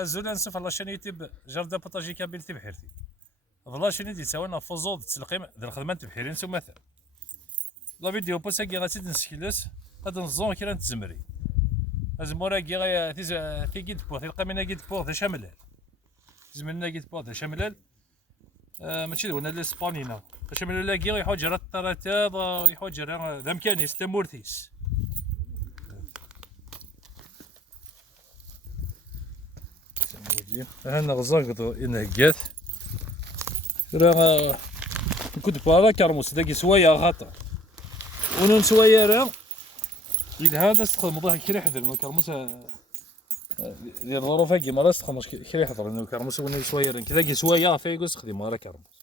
الزول نسف الله شاني يتب جرده بطاجي كابيل تبحيرتي والله شنو دي سوانا فوزود تسلقيم ذا الخدمه تبحيرين سو مثلا لا فيديو بوساكي غاتي نسكيلس هاد نزون كي تزمري ازمورا كي غا تي كيد بو تلقى منا كيد بو ذا شاملال زملنا كيد بو ذا شاملال ماشي دونا الاسبانينا شاملال لا كي يحوج راه الطراتا يحوج راه ذا مكانيس تمورتيس هنا غزاكدو ينهكات راه كنت بارا كرموس داكي سوايا خاطر ونون سوايا راه يدها تستخدم ضحك كري حذر انو كرموس ديال الظروف كي مرة تستخدم كري حذر انو كرموس وني سوايا كذا كي سوايا فيكو تستخدم راه كرموس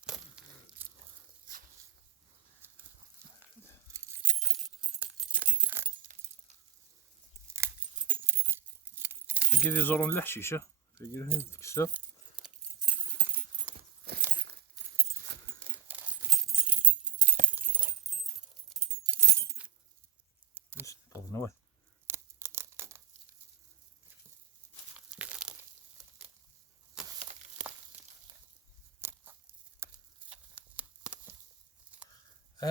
كي يزورون الحشيشه كي هنا تكسر نواه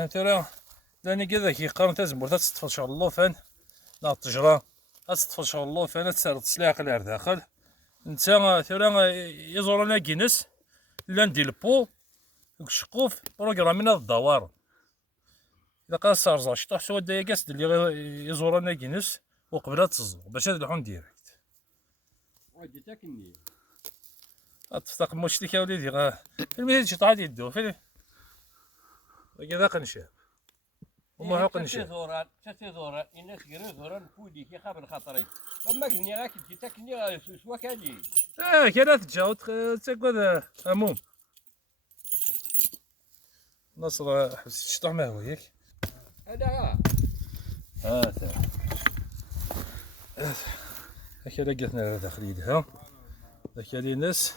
ترى لاني كذا كي قارن تزمر تستفل شاء الله فان لا التجرة تستفل شاء الله فان تسال تسلاق لار داخل نتا ترى يزورنا كينس لان ديال البو شقوف بروغرامينا الدوار إلا قال صار شطح سوا دايا كاس اللي يزورنا كينس وقبلها تزور باش هاد الحون ديريكت ودي تاكني تفتق مشتك يا وليدي المهم شي طاعت يدو فين كذا قنشاب وما هو قنشاب شتي زوران الناس كيرو زوران فودي كي خابر خاطري اما كني راك تجي تاكني سوا كاجي كانت تجاوب تقول هموم نصر حبس الشطح ما هو ياك هذا هذا هكا لقيتنا داخل يدها هكا لي ناس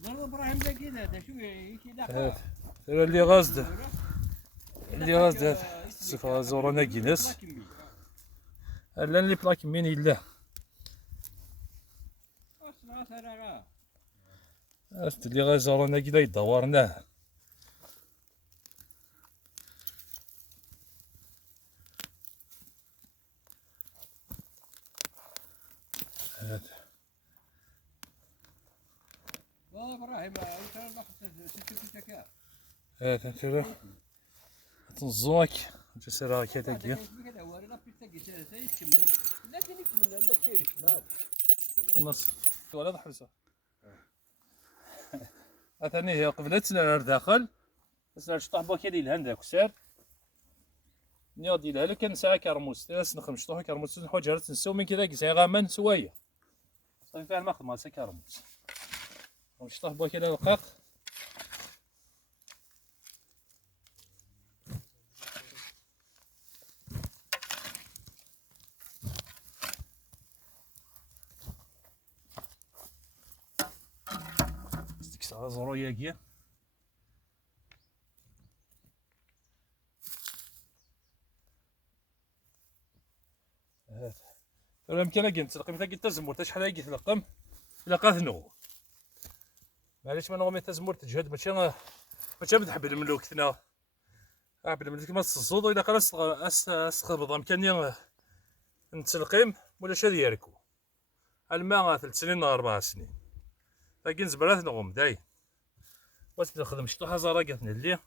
ضرب ابراهيم لاقي هذا شو يجي داخل ترى اللي غازد صفا زورانا كيناس لا اللي بلاك مين يلا اللي غازورانا كذا يدورناه ابراهيم كان باخذ هذا ترى تنزوك جسر هكا تاكيا النص ولا ضحبسه اثني هي قبلتنا داخل بس شطح بوكي ديال هنداك سير نيا ديالها لك نساعه كرموس ناس نخرج شطح كرموس نحوج هرت نسو من كذا كيسا غامان سوايا صافي فيها الماخذ مال كرموس شطح بوكي ديال الرقاق زورو ياكيا ولا يمكن كي نتلقم تا تزمر تا شحال هاكي تلقم الا قاثنو معليش ما نغمي تزمر تجهد ماشي متحبل الملوك ثنا بلا ملك ما تصوض الا قال استخبض امكانيه نتلقيم ولا شادي يركو الماء 3 سنين 4 سنين لكن زبرات نغم داي واش نخدم شطوحه زراقتنا اللي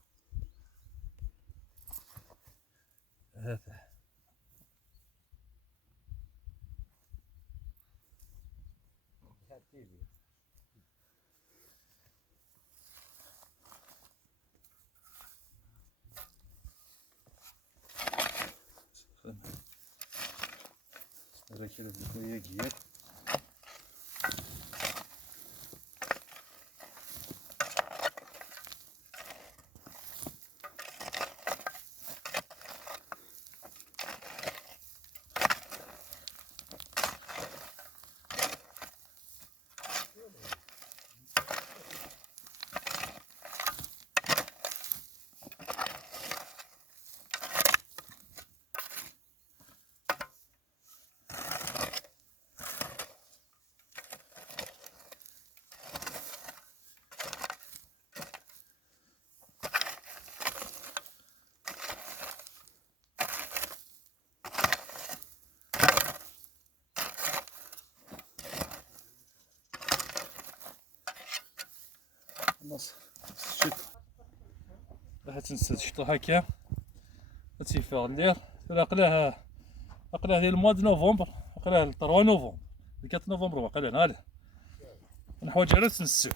هذا هذا كذا بكوياكيه خلاص الشتاء راح تنسى الشتاء هكا تيفاغ الليل عقلاه ديال الموا دو نوفمبر عقلاه 3 نوفمبر 4 نوفمبر وقيلا نالي نحوايج على تنسو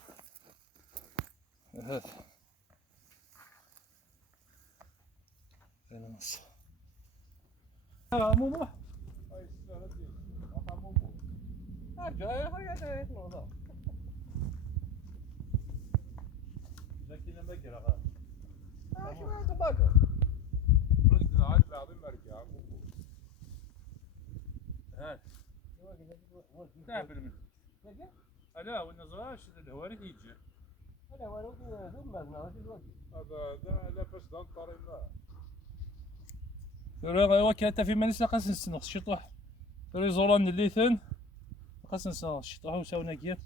هذا نص مومو لكن ما قرا تعبر منه لا والنظراش الهواري يجي ترى وكانت في منس قاس نسنخ الشطوح ترى زوران الليثن قاس نسنخ الشطوح وساونا كير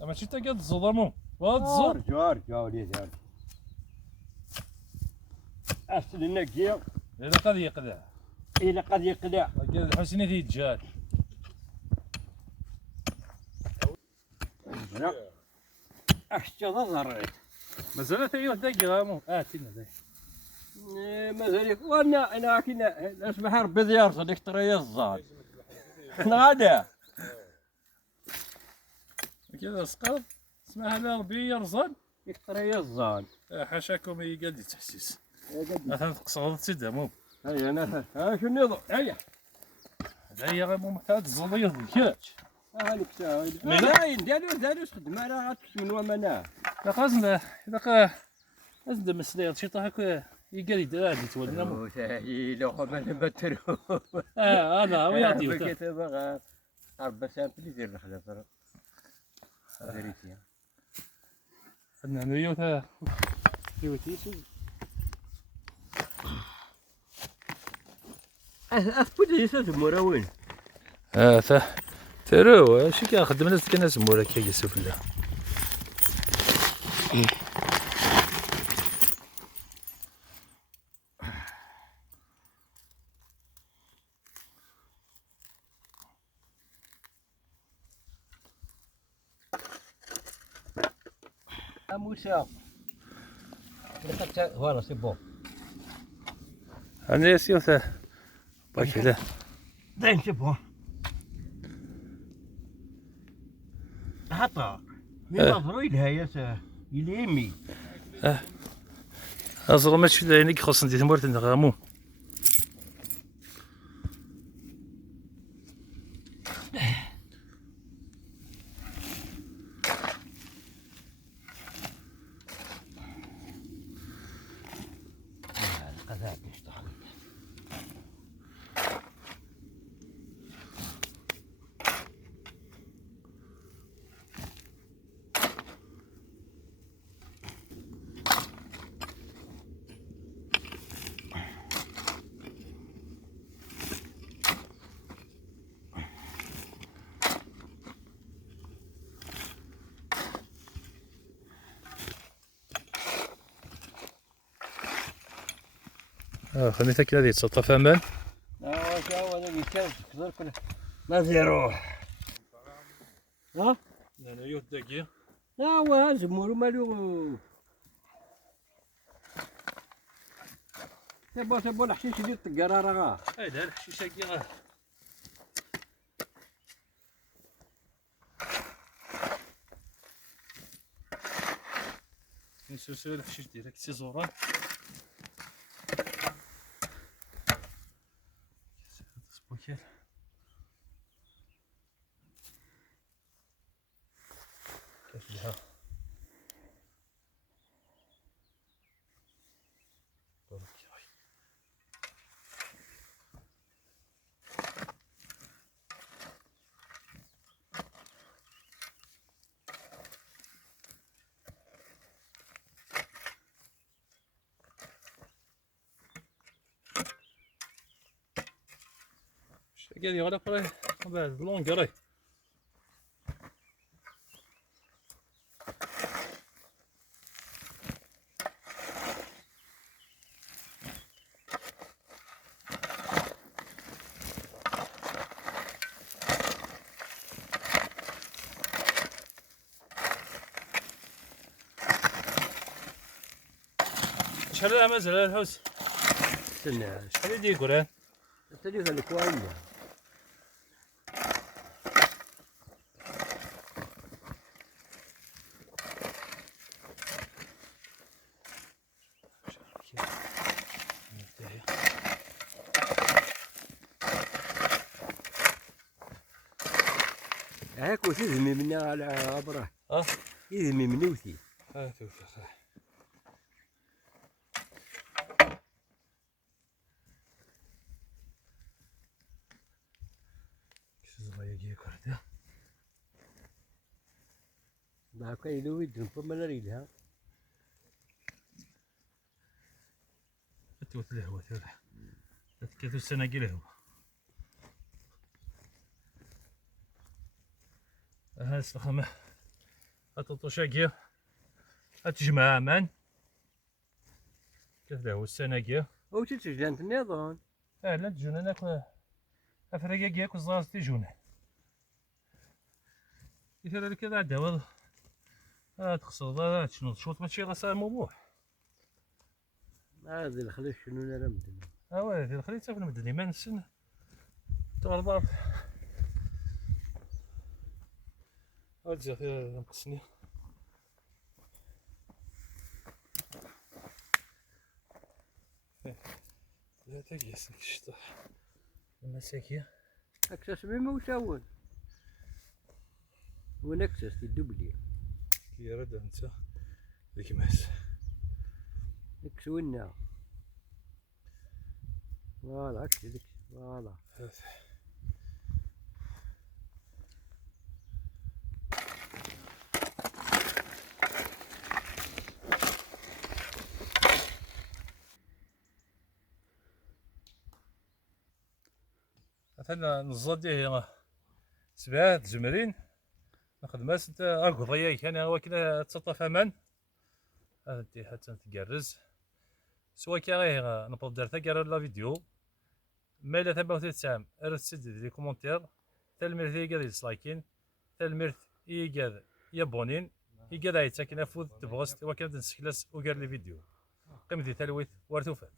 ماشي تا قاد الظلمو وهاد الزور ارجع وليدي اصل نقيا إلا قد يقلع الى قد يقلع قال الحسني ذي الجال اشتي ظهرت مازال تا يوه دقيقة تينا ذاك مازال وانا كنا اسمح ربي ديار ديك طريه الزاد غادا كذا سقط اسمها لا ربي يرزان ديك طريه الزاد حاشاكم يقال لي تحسيس مثلا تقصد تسد مو هيا انا شنو يضو هيا هيا غير مو محتاج الزليض الكاش هانيك ساعه لا دارو خدمه راه غتكمل ومنا لا قازنا اذا ازد مسليط شي طاحك يقال يدير هادي تولينا مو لو ما نبترو انا ويعطيو كتابه 4 سنين يدير الخلاف راه دريتيها عندنا هنايا وتا يوتيسو أفبد يسوس مراوين. ترى شي كيخدم الناس كناس مورا كيجلسوا في الله. موسى. فوالا سي بون. أنا سيوثا باكي لا. داين سي بون. حطها. ينظروا إلها يا يليمي. أزر ماشي لعينيك خاص ندير مورت نغامو. خليتها كذا ديال تسطف امان. شاو انا اللي كان تقدر كله ما زيروح. ها؟ انا يوت دقيق. لا هو زمورو مالو. تبغى الحشيش ديال الطقاره راه. لا الحشيشه كي نسوسو الحشيش ديالك سيزوران. سبوكيل. كيف لها؟ قال لي غلق راهي بعد لونغ راهي شحال مازال الحوس؟ استنى شحال يدي قران؟ التليفون الكوالي. هاك وش يذمي مني على عبره. يذمي مني وثي. توفيق. ما كان يدوي الدم فما نريدها. توت الهوى ترح. كيف السنة الهوى. ها استخدمه. هتطوشاكيا. هتجمع من. كيف الهوى السنة كيا. هو تتجدان النظام. لا تجونا ناكل. أفرقا كيا كوزاز تجونا. إذا كذا عدا والله. تخسر شنو تشوط ماشي غاسا موضوع. هذا الخليج شنو انا مدن. هذا الخليج تاكل مدني ما نسن. تغرب. أرجع في نقصني. لا تجلس الشطح. المساكية. اكسس مما وساون. ونكسس الدبلي. كي رد انت. ذيك ماس. اكسونا. فوالا عكس ذيك فوالا. مثلا نزاد ديه سبعات زمرين نخدم انت اقضية كان هو كذا تسطف امان هذا دي حتى تقرز سوا كي غير نبغى درتها كار لا فيديو ما الا تبغوا تسام ارسل لي كومونتير تلميرت يقدر يسلايكين تلميرت يقدر يابونين يقدر يتسكن افوذ تبغست وكانت نسكلاس وقال لي فيديو قيمتي تلويت ورتوفات.